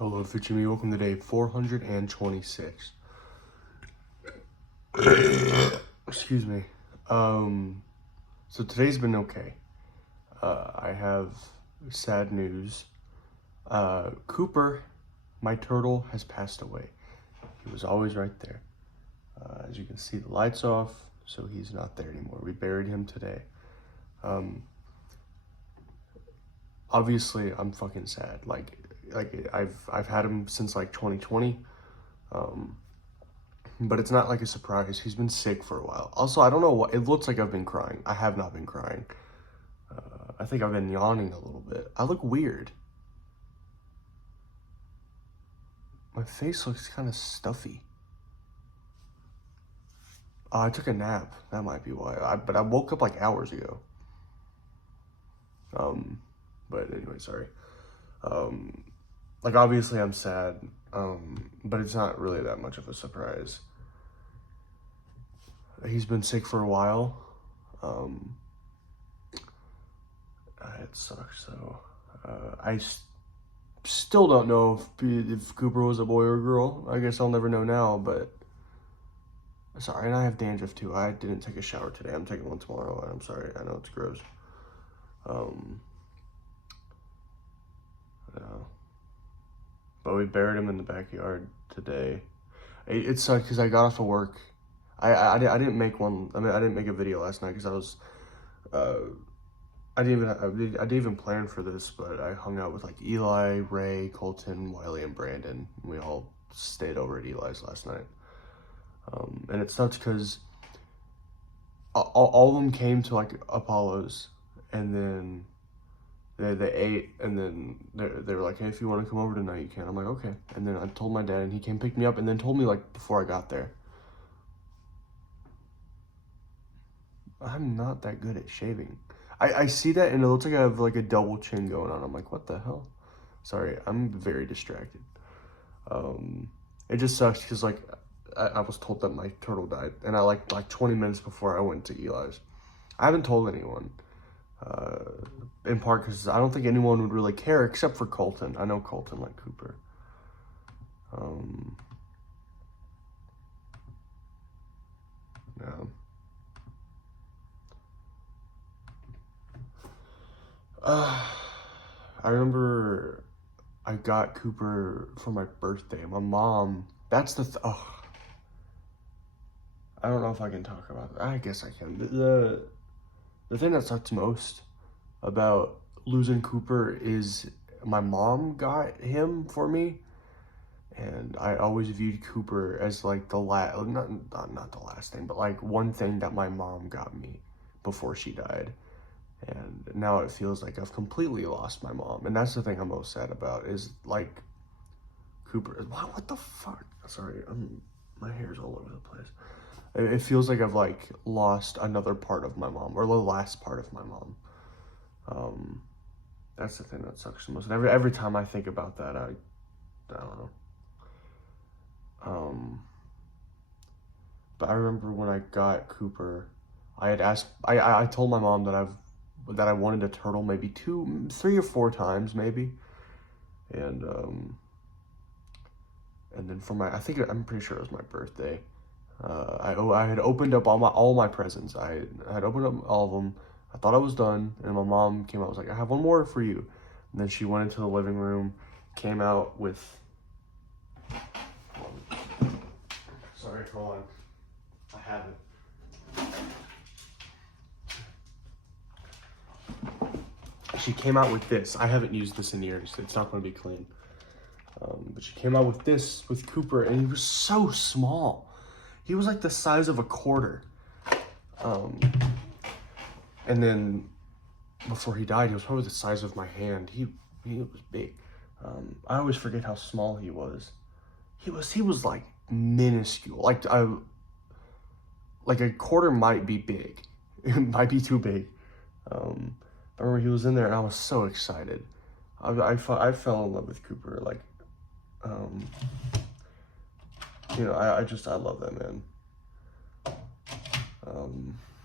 Hello, Future Me. Welcome to day 426. Excuse me. So today's been okay. I have sad news. Cooper, my turtle, has passed away. He was always right there. As you can see, the light's off, so he's not there anymore. We buried him today. Obviously, I'm fucking sad. Like I've had him since like 2020. But it's not like a surprise. He's been sick for a while. Also, I don't know what, it looks like I've been crying. I have not been crying. I think I've been yawning a little bit. I look weird. My face looks kind of stuffy. I took a nap. That might be why. But I woke up like hours ago. But anyway, sorry. Like obviously I'm sad. But it's not really that much of a surprise. He's been sick for a while. It sucks though. Still don't know if Cooper was a boy or a girl. I guess I'll never know now, but sorry, and I have dandruff too. I didn't take a shower today. I'm taking one tomorrow, and I'm sorry. I know it's gross. Yeah. But we buried him in the backyard today. It sucked because I got off of work. I didn't make one. I mean, I didn't make a video last night because I was, I didn't even plan for this, but I hung out with like Eli, Ray, Colton, Wiley, and Brandon. We all stayed over at Eli's last night. And it sucks because all of them came to like Apollo's, and then they ate, and then they were like, hey, if you want to come over tonight, you can. I'm like, okay. And then I told my dad, and he came pick me up, and then told me like before I got there. I'm not that good at shaving. I see that, and it looks like I have like a double chin going on. I'm like, what the hell? Sorry, I'm very distracted. It just sucks because like I was told that my turtle died, and I like 20 minutes before I went to Eli's. I haven't told anyone, in part because I don't think anyone would really care except for Colton. I know Colton like Cooper. Yeah. I remember I got Cooper for my birthday. My mom, that's oh, I don't know if I can talk about that. I guess I can. The thing that sucks most about losing Cooper is my mom got him for me, and I always viewed Cooper as like the last, not the last thing, but like one thing that my mom got me before she died. And now it feels like I've completely lost my mom. And that's the thing I'm most sad about is like Cooper. What the fuck? Sorry, my hair's all over the place. It feels like I've like lost another part of my mom, or the last part of my mom. That's the thing that sucks the most. And every time I think about that, I don't know. But I remember when I got Cooper, I had asked. I told my mom that I wanted a turtle maybe 2, 3 or 4 times maybe, and then for my, I'm pretty sure it was my birthday. I had opened up all my presents. I had opened up all of them. I thought I was done, and my mom came out. Was like, I have one more for you. And then she went into the living room, came out with. Sorry, hold on. I have it. She came out with this. I haven't used this in years. It's not going to be clean. But she came out with this with Cooper, and he was so small. He was like the size of a quarter. And then before he died, he was probably the size of my hand. He was big. I always forget how small he was. He was like minuscule. Like a quarter might be big. It might be too big. I remember he was in there, and I was so excited. I fell in love with Cooper. Like, I love that man.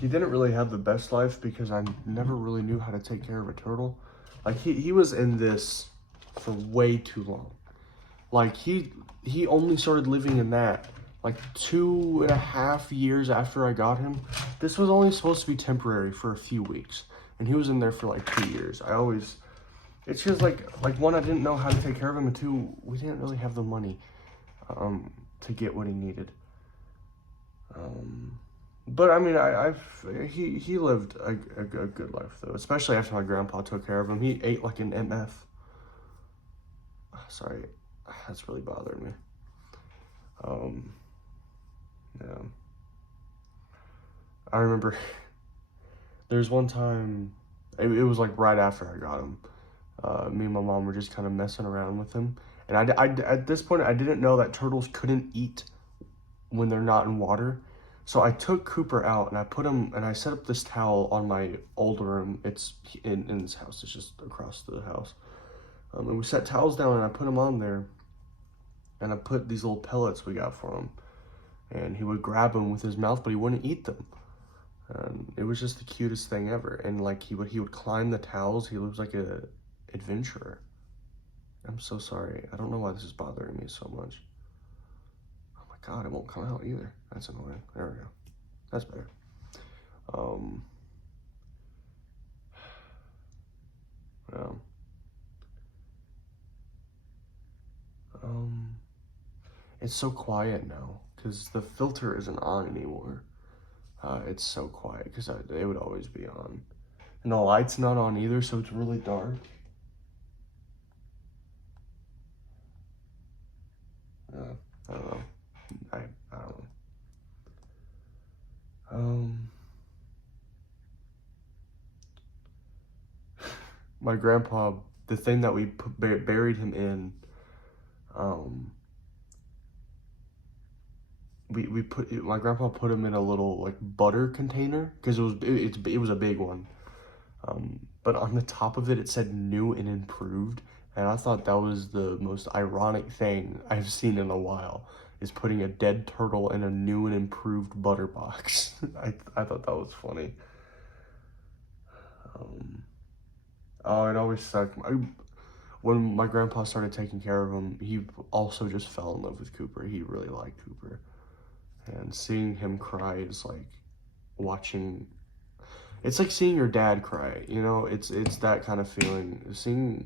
He didn't really have the best life because I never really knew how to take care of a turtle. Like he was in this for way too long. Like, he only started living in that, like, 2.5 years after I got him. This was only supposed to be temporary for a few weeks. And he was in there for, like, 2 years. It's just, like, one, I didn't know how to take care of him, and two, we didn't really have the money, to get what he needed. But I mean, he lived a good life though, especially after my grandpa took care of him. He ate like an MF. Sorry, that's really bothering me. Yeah, I remember there's one time, it was like right after I got him. Me and my mom were just kind of messing around with him, and I at this point I didn't know that turtles couldn't eat when they're not in water. So I took Cooper out and I put him, and I set up this towel on my old room. It's in this house. It's just across the house. And we set towels down and I put him on there, and I put these little pellets we got for him, and he would grab them with his mouth, but he wouldn't eat them. And it was just the cutest thing ever. And like he would climb the towels. He was like a adventurer. I'm so sorry. I don't know why this is bothering me so much. God, it won't come out either. That's annoying. There we go. That's better. Yeah. It's so quiet now because the filter isn't on anymore. It's so quiet because it would always be on, and the light's not on either, so it's really dark. I don't know. I don't know. My grandpa, the thing that we buried him in, my grandpa put him in a little like butter container because it was a big one. But on the top of it, it said new and improved. And I thought that was the most ironic thing I've seen in a while, is putting a dead turtle in a new and improved butter box. I thought that was funny. Oh, it always sucked. When my grandpa started taking care of him, he also just fell in love with Cooper. He really liked Cooper. And seeing him cry is like watching, it's like seeing your dad cry, you know? It's that kind of feeling. Seeing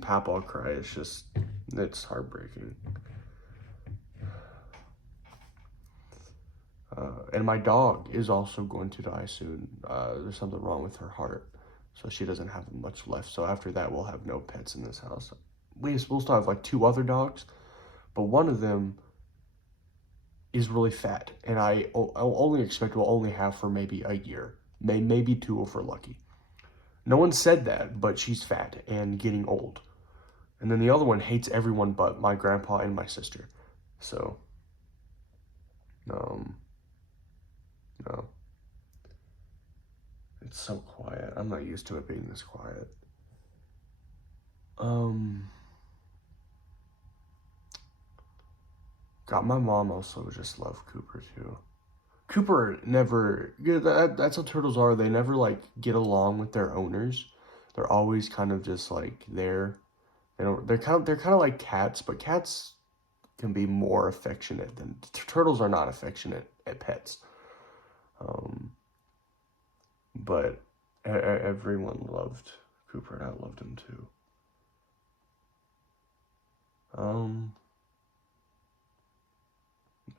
Papa cry, it's heartbreaking. And my dog is also going to die soon. There's something wrong with her heart, so she doesn't have much left. So after that, we'll have no pets in this house. We'll still have like 2 other dogs, but one of them is really fat, and I'll only expect we'll only have for maybe a year, maybe 2 if we're lucky. No one said that, but she's fat and getting old. And then the other one hates everyone but my grandpa and my sister. So, no. It's so quiet. I'm not used to it being this quiet. God, my mom also just loved Cooper too. Cooper never, yeah, that's how turtles are. They never like get along with their owners. They're always kind of just like there. They're kind of like cats, but cats can be more affectionate than turtles are not affectionate at pets. But everyone loved Cooper, and I loved him too.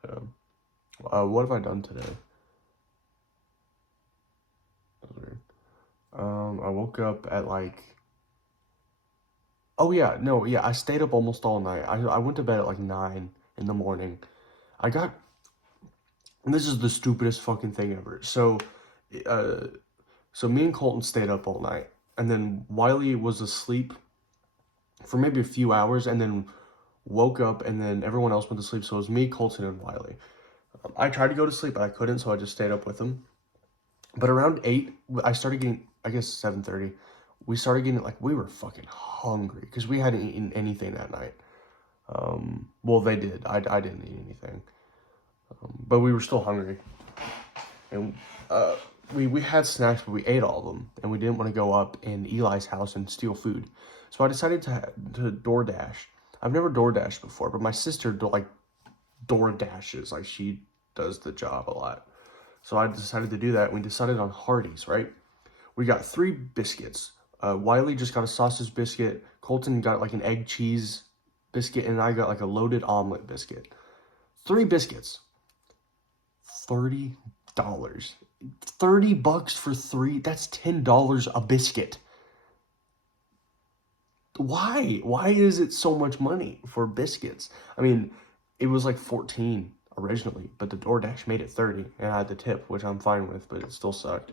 Yeah. What have I done today? That was weird. I woke up at like, oh yeah, no, yeah, I stayed up almost all night. I went to bed at like 9 in the morning. I got, and this is the stupidest fucking thing ever. So me and Colton stayed up all night, and then Wiley was asleep for maybe a few hours, and then woke up, and then everyone else went to sleep. So it was me, Colton, and Wiley. I tried to go to sleep, but I couldn't, so I just stayed up with him. But around 8, I started getting, I guess 7:30, we started getting, like, we were fucking hungry, because we hadn't eaten anything that night. Well, they did. I didn't eat anything. But we were still hungry. And we had snacks, but we ate all of them, and we didn't want to go up in Eli's house and steal food. So I decided to DoorDash. I've never door dashed before, but my sister like door dashes, like she does the job a lot. So I decided to do that. We decided on Hardee's, right? We got 3 biscuits. Wiley just got a sausage biscuit. Colton got like an egg cheese biscuit, and I got like a loaded omelet biscuit. 3 biscuits. $30. $30 for 3. That's $10 a biscuit. Why? Why is it so much money for biscuits? I mean, it was like 14 originally, but the DoorDash made it 30, and I had the tip, which I'm fine with, but it still sucked.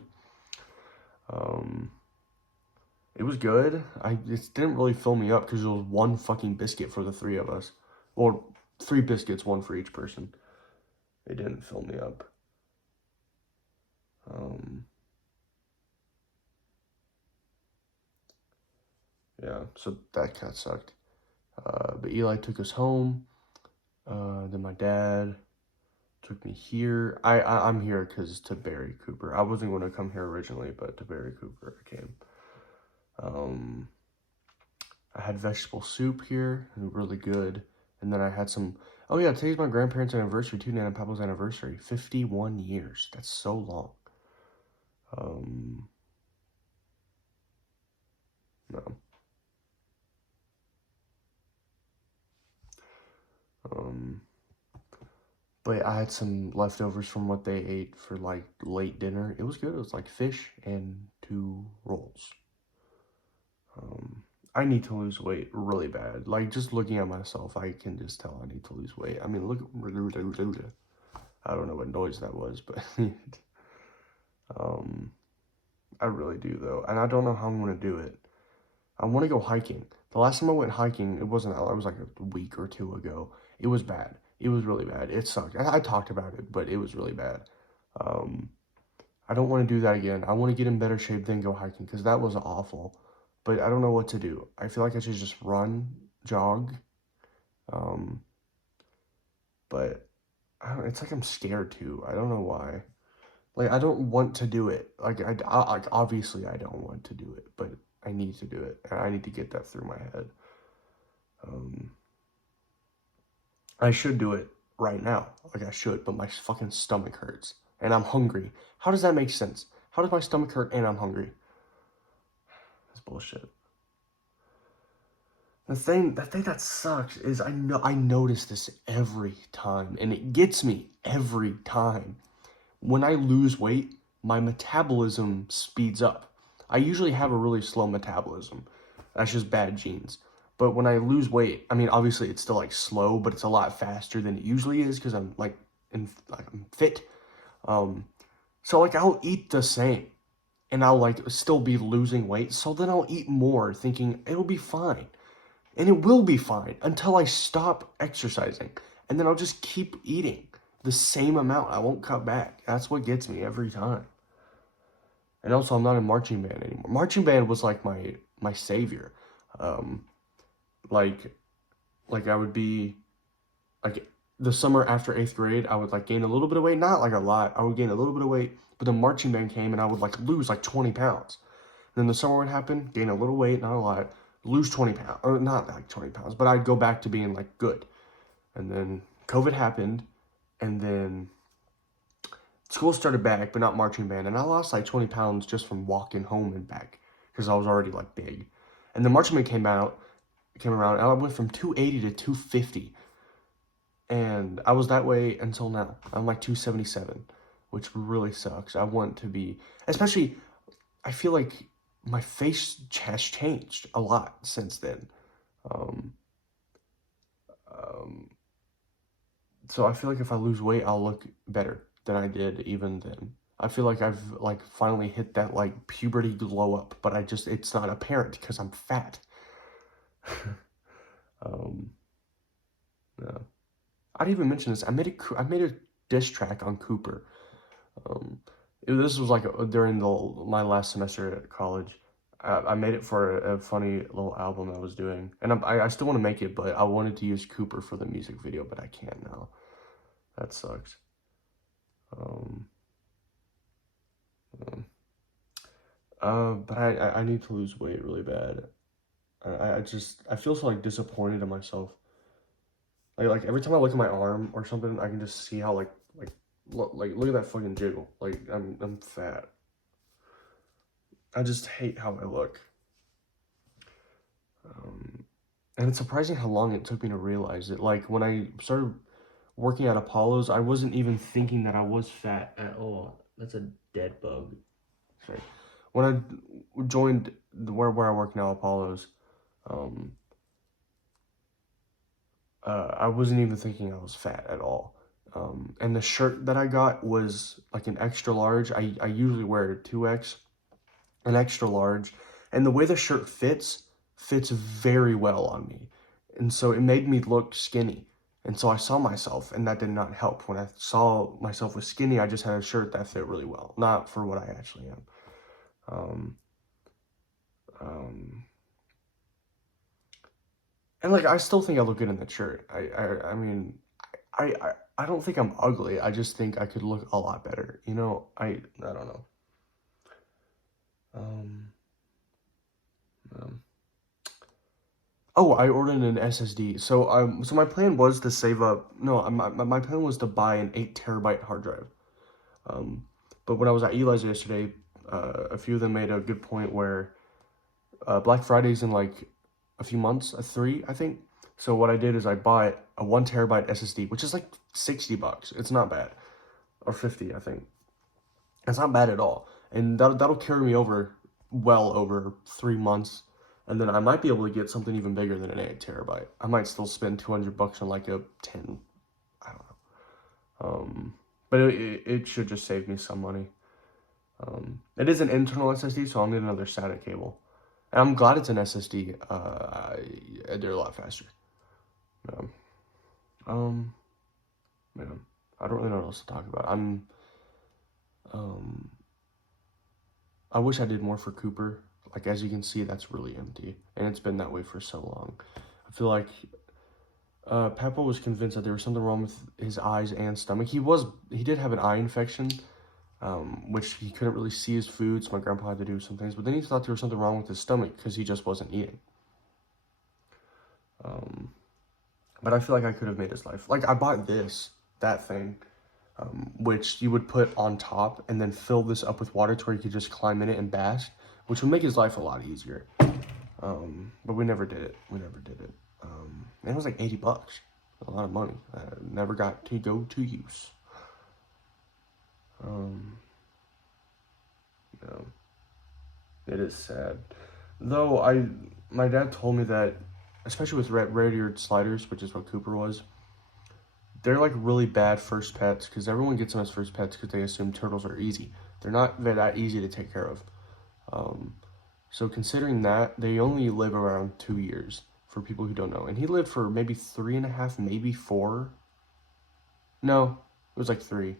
It was good. It didn't really fill me up because it was 1 fucking biscuit for the 3 of us. Or 3 biscuits, 1 for each person. It didn't fill me up. Yeah, so that kind of sucked. But Eli took us home. Then my dad took me here. I'm here because to Barry Cooper. I wasn't going to come here originally, but to Barry Cooper I came. I had vegetable soup here, really good. And then I had some, oh yeah, today's my grandparents' anniversary too, Nana and Papa's anniversary. 51 years. That's so long. No. But I had some leftovers from what they ate for like late dinner. It was good. It was like fish and 2 rolls. I need to lose weight really bad. Like just looking at myself, I can just tell I need to lose weight. I mean, look, I don't know what noise that was, but I really do though, and I don't know how I'm gonna do it. I want to go hiking. The last time I went hiking, it wasn't. It was like a week or 2 ago. It was bad. It was really bad. It sucked. I talked about it, but it was really bad. I don't want to do that again. I want to get in better shape, then go hiking, because that was awful. But I don't know what to do. I feel like I should just run, jog. But it's like I'm scared to. I don't know why. Like, I don't want to do it. Like, obviously I don't want to do it, but I need to do it. And I need to get that through my head. I should do it right now. Like, I should, but my fucking stomach hurts. And I'm hungry. How does that make sense? How does my stomach hurt and I'm hungry? That's bullshit. The thing that sucks is I notice this every time, and it gets me every time. When I lose weight, my metabolism speeds up. I usually have a really slow metabolism. That's just bad genes. But when I lose weight, I mean, obviously it's still like slow, but it's a lot faster than it usually is because I'm like I'm fit. So like I'll eat the same, and I'll like still be losing weight. So then I'll eat more, thinking it'll be fine. And it will be fine until I stop exercising. And then I'll just keep eating the same amount. I won't cut back. That's what gets me every time. And also, I'm not in marching band anymore. Marching band was like my savior. Um, like like I would be like the summer after 8th grade, I would like gain a little bit of weight, not like a lot. I would gain a little bit of weight, but the marching band came and I would like lose like 20 pounds. Then the summer would happen, gain a little weight, not a lot, lose 20 pounds, or not like 20 pounds, but I'd go back to being like good. And then COVID happened, and then school started back, but not marching band. And I lost like 20 pounds just from walking home and back because I was already like big. And the marching band came around, and I went from 280 to 250. And I was that way until now. I'm like 277, which really sucks. I want to be, especially, I feel like my face has changed a lot since then. Um, um, so I feel like if I lose weight, I'll look better than I did even then. I feel like I've like finally hit that like puberty glow up, but it's not apparent because I'm fat. um, yeah. I didn't even mention this. I made a diss track on Cooper. Um, this was like during my last semester at college. I made it for a funny little album I was doing, and I still want to make it, but I wanted to use Cooper for the music video, but I can't now. That sucks. Um, but I need to lose weight really bad. I feel so like disappointed in myself. Like every time I look at my arm or something, I can just see how look at that fucking jiggle. Like I'm fat. I just hate how I look. And it's surprising how long it took me to realize it. Like when I started working at Apollo's, I wasn't even thinking that I was fat at all. That's a dead bug. Sorry. When I joined where I work now, Apollo's, um, I wasn't even thinking I was fat at all. And the shirt that I got was like an extra large. I usually wear 2X, an extra large. And the way the shirt fits very well on me. And so it made me look skinny. And so I saw myself, and that did not help. When I saw myself was skinny, I just had a shirt that fit really well. Not for what I actually am. Um, um, and like, I still think I look good in that shirt. I mean, I don't think I'm ugly. I just think I could look a lot better. You know, I don't know. Um, um, oh, I ordered an SSD. So my plan was to save up. No, my plan was to buy an 8 TB hard drive. Um, but when I was at Eli's yesterday, a few of them made a good point where Black Friday's in like a few months, 3, I think. So what I did is I bought a 1 TB SSD, which is like $60. It's not bad, or 50, I think. It's not bad at all, and that'll carry me well over 3 months, and then I might be able to get something even bigger than an 8 TB. I might still spend $200 on like a 10. I don't know. But it should just save me some money. It is an internal SSD, so I'll need another SATA cable. And I'm glad it's an SSD. They're a lot faster. Man, I don't really know what else to talk about. I wish I did more for Cooper. Like, as you can see, that's really empty. And it's been that way for so long. I feel like Peppa was convinced that there was something wrong with his eyes and stomach. He did have an eye infection, which he couldn't really see his food, so my grandpa had to do some things. But then he thought there was something wrong with his stomach because he just wasn't eating. But I feel like I could have made his life. Like, I bought that thing, which you would put on top and then fill this up with water to where you could just climb in it and bask, which would make his life a lot easier. But we never did it. And it was like $80, a lot of money. I never got to go to use. It is sad. Though my dad told me that, especially with red-eared sliders, which is what Cooper was, they're like really bad first pets because everyone gets them as first pets because they assume turtles are easy. They're not that easy to take care of. So considering that, they only live around 2 years for people who don't know. And he lived for maybe 3.5, maybe 4. No, it was like 3.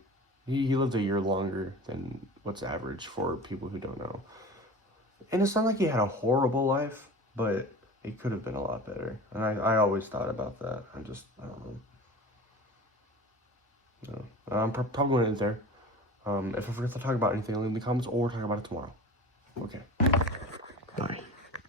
He lived a year longer than what's average for people who don't know. And it's not like he had a horrible life, but it could have been a lot better. And I always thought about that. I don't know. No. I'm probably going to end there. If I forget to talk about anything, I'll leave in the comments or talk about it tomorrow. Okay. Bye.